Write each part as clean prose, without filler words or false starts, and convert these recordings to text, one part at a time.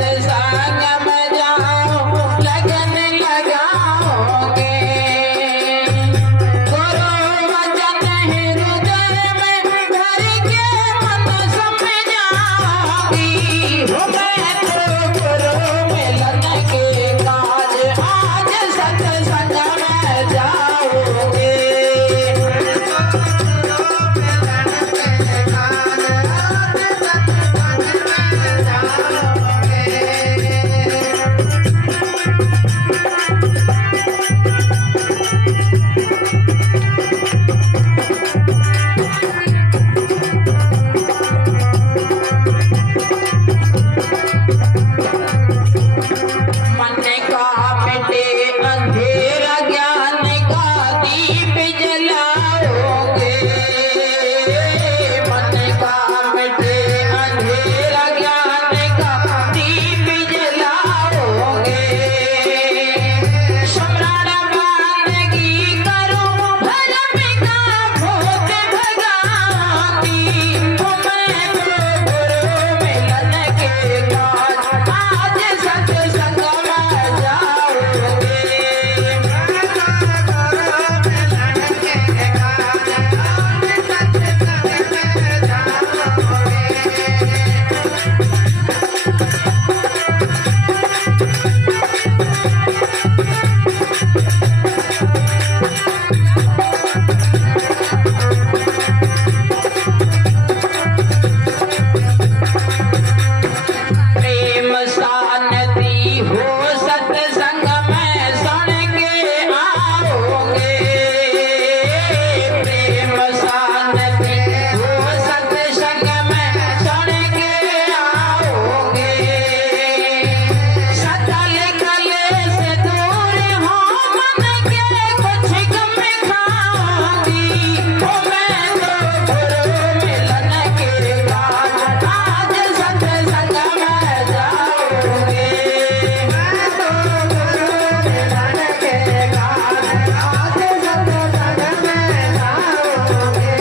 सत्संग में जाओ लगन लगाओगे। गुरु वचन हृदय में भर के मन समझाओगी। मैं तो गुरु मिलन के काज आज सत्संग में जाओगे। मन का मिटे अंधेरा ज्ञान का दीप जलाओगे। मन का मिटे अंधेरा ज्ञान का दीप जलाओगे। स्मरण बंदगी करो धर्म का भूत भगाती। मैं तो गुरु मिलन के काज आज सत्संग में जाओगे। प्रेम शांति हो सत्संग में सुन के आओगे। प्रेम शांति हो सत्संग में सुन के आओगे। सकल कलेश दूर हो मन के कुछ गम खाओगी। मैं तो गुरु मिलन के काज आज सत्संग में जाओगे। मैं तो गुरु मिलन के काज आज सत्संग में जाओगे।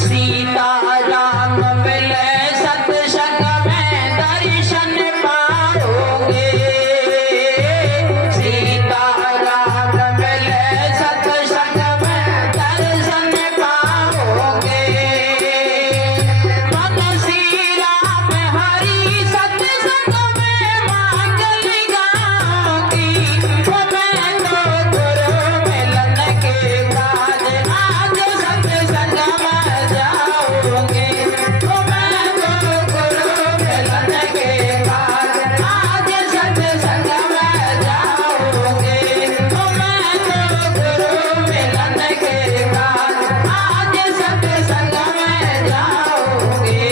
सीता राम मिले सत्संग में दर्शन पाओगे। सीता राम मिले सत्संग में दर्शन पाओगे। मन श्री राम हरि सत्संग में मांगल गाओगी। मैं तो गुरु मिलन के काज आज सत्संग में जाओगे। मैं तो गुरु मिलन के काज आज सत्संग में जाओगे। मैं तो गुरु मिलन के काज आज सत्संग में जाओगे।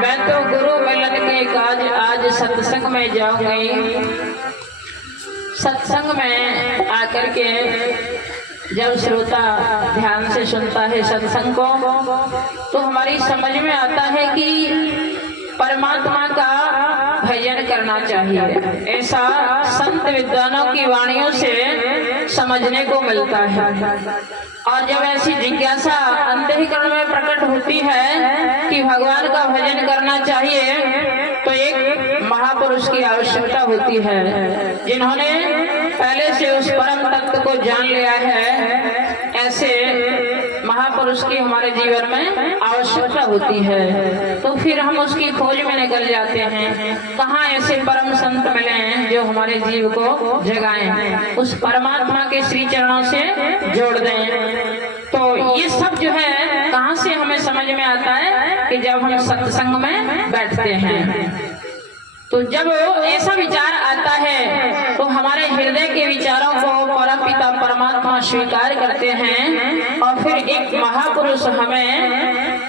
मैं तो गुरु मिलन के काज आज सत्संग में जाऊंगी। सत्संग में आकर के जब श्रोता ध्यान से सुनता है सत्संग को तो हमारी समझ में आता है कि परमात्मा का भजन करना चाहिए। ऐसा संत विद्वानों की वाणियों से समझने को मिलता है। और जब ऐसी जिज्ञासा अंतःकरण में प्रकट होती है कि भगवान का भजन करना चाहिए तो एक महापुरुष की आवश्यकता होती है जिन्होंने पहले से उस परम तत्व को जान लिया है। ऐसे महापुरुष की हमारे जीवन में आवश्यकता होती है तो फिर हम उसकी खोज में निकल जाते हैं। कहाँ ऐसे परम संत मिले हैं जो हमारे जीव को जगाएं, उस परमात्मा के श्री चरणों से जोड़ दें। तो ये सब जो है कहाँ से हमें समझ में आता है कि जब हम सत्संग में बैठते हैं। तो जब ऐसा विचार आता है तो हमारे हृदय के विचारों को परमपिता परमात्मा स्वीकार करते हैं और फिर एक महापुरुष हमें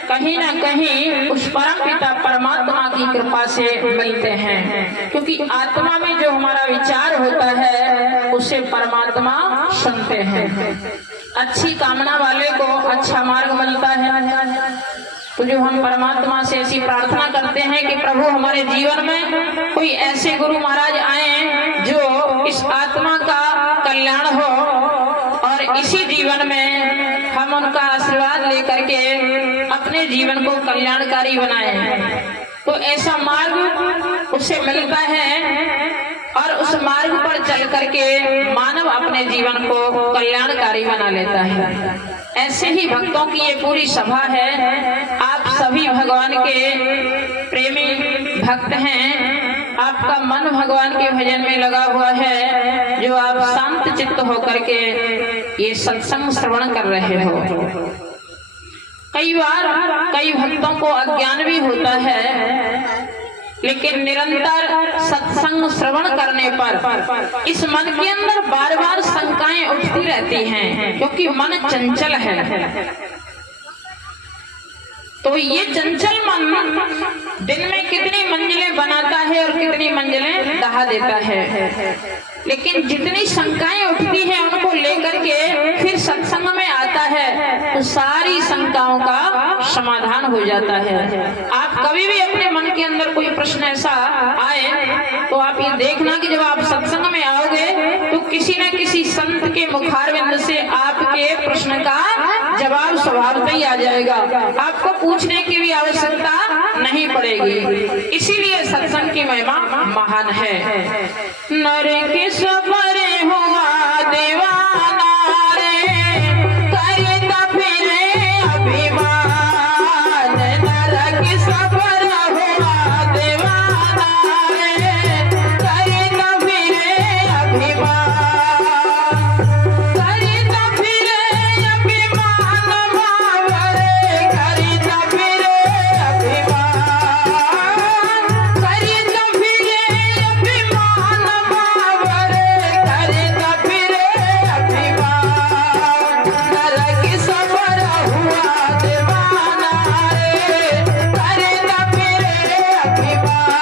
कहीं ना कहीं उस परमपिता परमात्मा की कृपा से मिलते हैं। क्योंकि आत्मा में जो हमारा विचार होता है उसे परमात्मा सुनते हैं। अच्छी कामना वाले को अच्छा मार्ग मिलता है, तो जो हम परमात्मा से ऐसी प्रार्थना करते हैं कि प्रभु हमारे जीवन में कोई ऐसे गुरु महाराज आए जो इस आत्मा का कल्याण हो और इसी जीवन में हम उनका आशीर्वाद लेकर के अपने जीवन को कल्याणकारी बनाए। तो ऐसा मार्ग उसे मिलता है और उस मार्ग पर चल करके मानव अपने जीवन को कल्याणकारी बना लेता है। ऐसे ही भक्तों की ये पूरी सभा है। आप सभी भगवान के प्रेमी भक्त हैं। आपका मन भगवान के भजन में लगा हुआ है, जो आप शांत चित्त होकर के ये सत्संग श्रवण कर रहे हो। कई बार कई भक्तों को अज्ञान भी होता है, लेकिन निरंतर सत्संग श्रवण करने पर इस मन के अंदर बार बार शंकाएं उठती रहती हैं, क्योंकि मन चंचल है। तो ये चंचल मन दिन में कितनी मंजिलें बनाता है और कितनी मंजिलें दहा देता है, लेकिन जितनी शंकाएं उठती हैं उनको लेकर के फिर सत्संग में आता है तो सारी शंकाओं का समाधान हो जाता है। आप कभी भी अपने मन के अंदर कोई प्रश्न ऐसा आए तो आप ये देखना कि जब आप सत्संग में आओगे तो किसी न किसी संत के मुखारविंद से आपके प्रश्न का जवाब स्वभावतः ही आ जाएगा। आपको पूछने की भी आवश्यकता नहीं पड़ेगी। इसीलिए सत्संग की महिमा महान है। नर के सफरे हुआ दीवाना रे, करे तो फिरे अभिमान। नर के सफर हुआ दीवाना रे, करे तो फिरे अभिमान। करे तो फिरे अभिमान भावरे, करे तो फिरे अभिमान। करे तो फिरे अभिमान भावरे, करे तो फिरे अभिमान। नर की सफर हुआ दीवाना रे, करे तो फिरे अभिमान।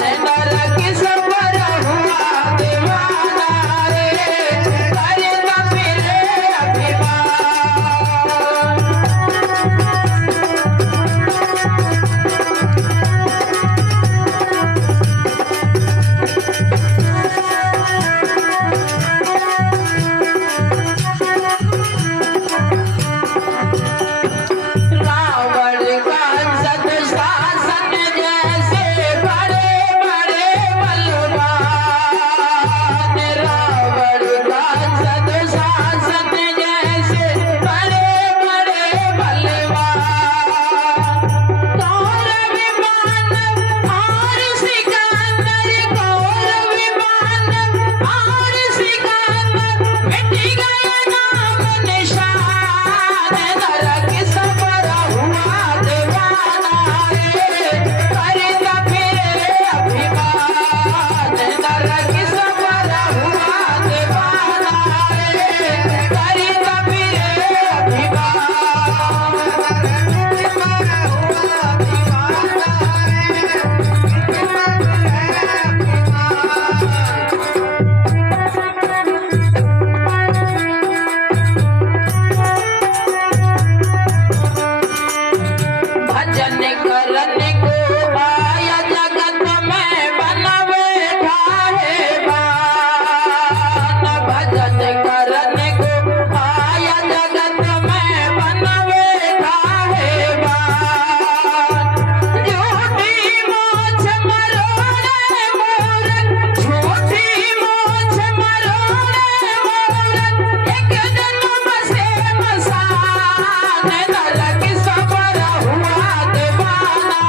नर की सफर हुआ दीवाना रे, करे तो फिरे अभिमान। रावण का सदशासन जैसे बड़े बड़े बलवान। रावण का सदशासन जैसे बड़े बड़े बलवान। कौरव मानव और सिकंदर, कौरव मानव और सिकंदर, मिट गए नाम निशान। नर की सफर हुआ दीवाना रे, करे तो फिरे अभिमान। नर की सफर हुआ दीवाना रे, करे तो फिरे भजन करने को आया जगत में बन बैठा है बान। भजन करने को आया जगत में बन बैठा है बान। झूठी मोछ मरोड़े मूरत, झूठी मोछ मरोड़े मूरत, एक जन्म से मसान। नर की सफर हुआ दीवाना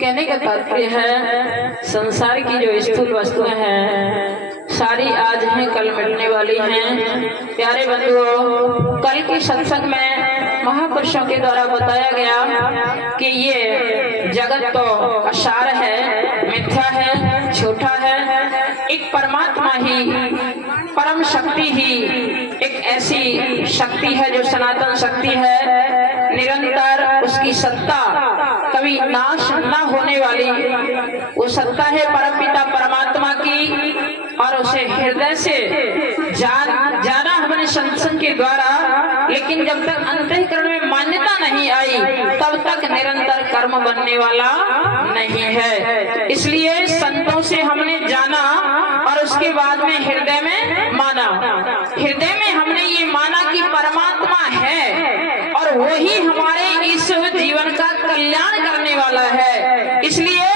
कहने का तात्पर्य है संसार की जो स्थूल वस्तुएं हैं सारी आज हैं कल मिटने वाली हैं। प्यारे बंधुओं, कल के सत्संग में महापुरुषों के द्वारा बताया गया कि ये जगत तो असार है, मिथ्या है, झूठा है। एक परमात्मा ही, परम शक्ति ही एक ऐसी शक्ति है जो सनातन शक्ति है, निरंतर उसकी सत्ता कभी नाश न होने वाली वो सत्ता है परमपिता परमात्मा की। और उसे हृदय से जाना हमने सत्संग के द्वारा, लेकिन जब तक अंतःकरण में मान्यता नहीं आई तब तक निरंतर कर्म बनने वाला नहीं है। इसलिए संतों से हमने जाना और उसके बाद में हृदय में माना। हृदय में हमने ये माना कि परमात्मा है और वही हमारे इस जीवन का कल्याण करने वाला है। इसलिए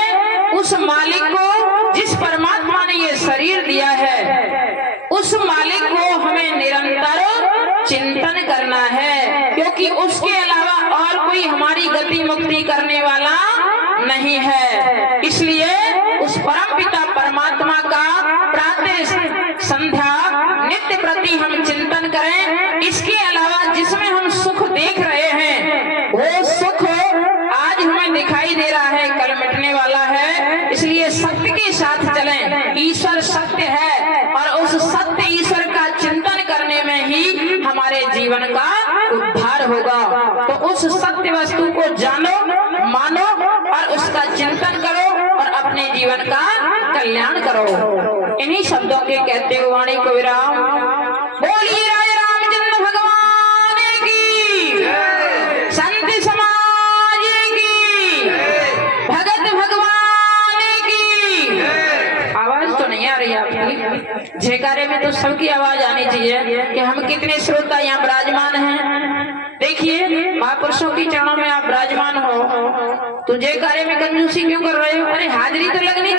उस मालिक को, जिस परमात्मा ने ये शरीर दिया है, उस मालिक को हमें निरंतर चिंतन करना है, क्योंकि उसके अलावा और कोई हमारी गति मुक्ति करने वाला नहीं है। इसलिए उस परम पिता परमात्मा का प्रातः संध्या नित्य प्रति हम चिंतन करें। इसके अलावा जिसमें हम सुख देख रहे हैं वो सुख आज हमें दिखाई दे रहा है, कल मिटने वाला है। इसलिए सत्य के साथ चलें। ईश्वर सत्य है और उस सत्य ईश्वर का चिंतन करने में ही हमारे जीवन का उद्धार होगा। तो उस सत्य वस्तु को जानो, मानो और उसका चिंतन करो और अपने जीवन का कल्याण करो। इन्हीं शब्दों के कहते हुए वाणी को विराम। बोलिए राजा रामचंद्र भगवान की, संत समाज की, भगत भगवान की। आवाज तो नहीं आ रही आपकी? जयकारे में तो सबकी आवाज आनी चाहिए कि हम कितने श्रोता यहाँ विराजमान हैं। देखिए, महापुरुषों की चरणों में आप विराजमान हो तो जयकारे में कंजूसी क्यों कर रहे हो? अरे हाजिरी तो लगनी